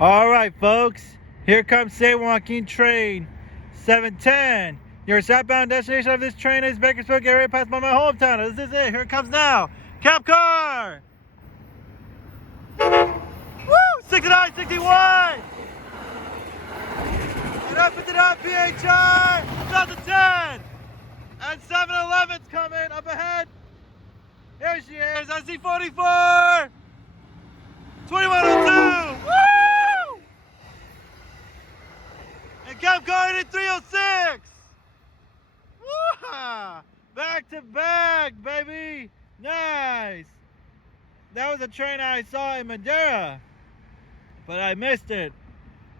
All right, folks. Here comes San Joaquin train 710. Your southbound destination of this train is Bakersfield. Get ready to pass by my hometown. This is it. Here it comes now. Cabcar. Woo! 69, 61. And up into the PHI 2010. And 7-Eleven's coming up ahead. Here she is. I see 44. 2102. Woo! And Cabcar at 306. Woo! Back to back, baby. Nice. That was a train I saw in Madeira, but I missed it.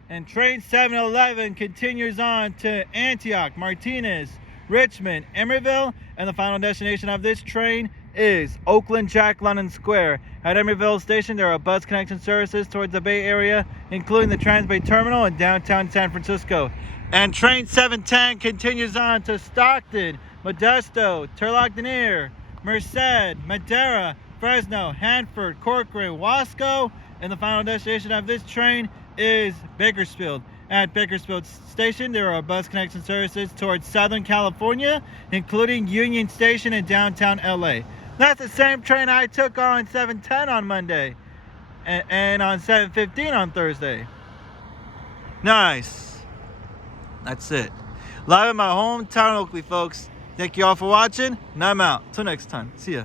And train 711 continues on to Antioch, Martinez, Richmond, Emeryville, and the final destination of this train is Oakland Jack London Square. At Emeryville Station, there are bus connection services towards the Bay Area, including the Transbay Terminal in downtown San Francisco. And train 710 continues on to Stockton, Modesto, Turlock Denier, Merced, Madeira, Fresno, Hanford, Corcoran, Wasco, and the final destination of this train is Bakersfield. At Bakersfield Station, there are bus connection services towards Southern California, including Union Station in downtown LA. That's the same train I took on 710 on Monday and on 715 on Thursday. Nice. That's it. Live in my hometown, Oakley, folks. Thank you all for watching, and I'm out. Till next time. See ya.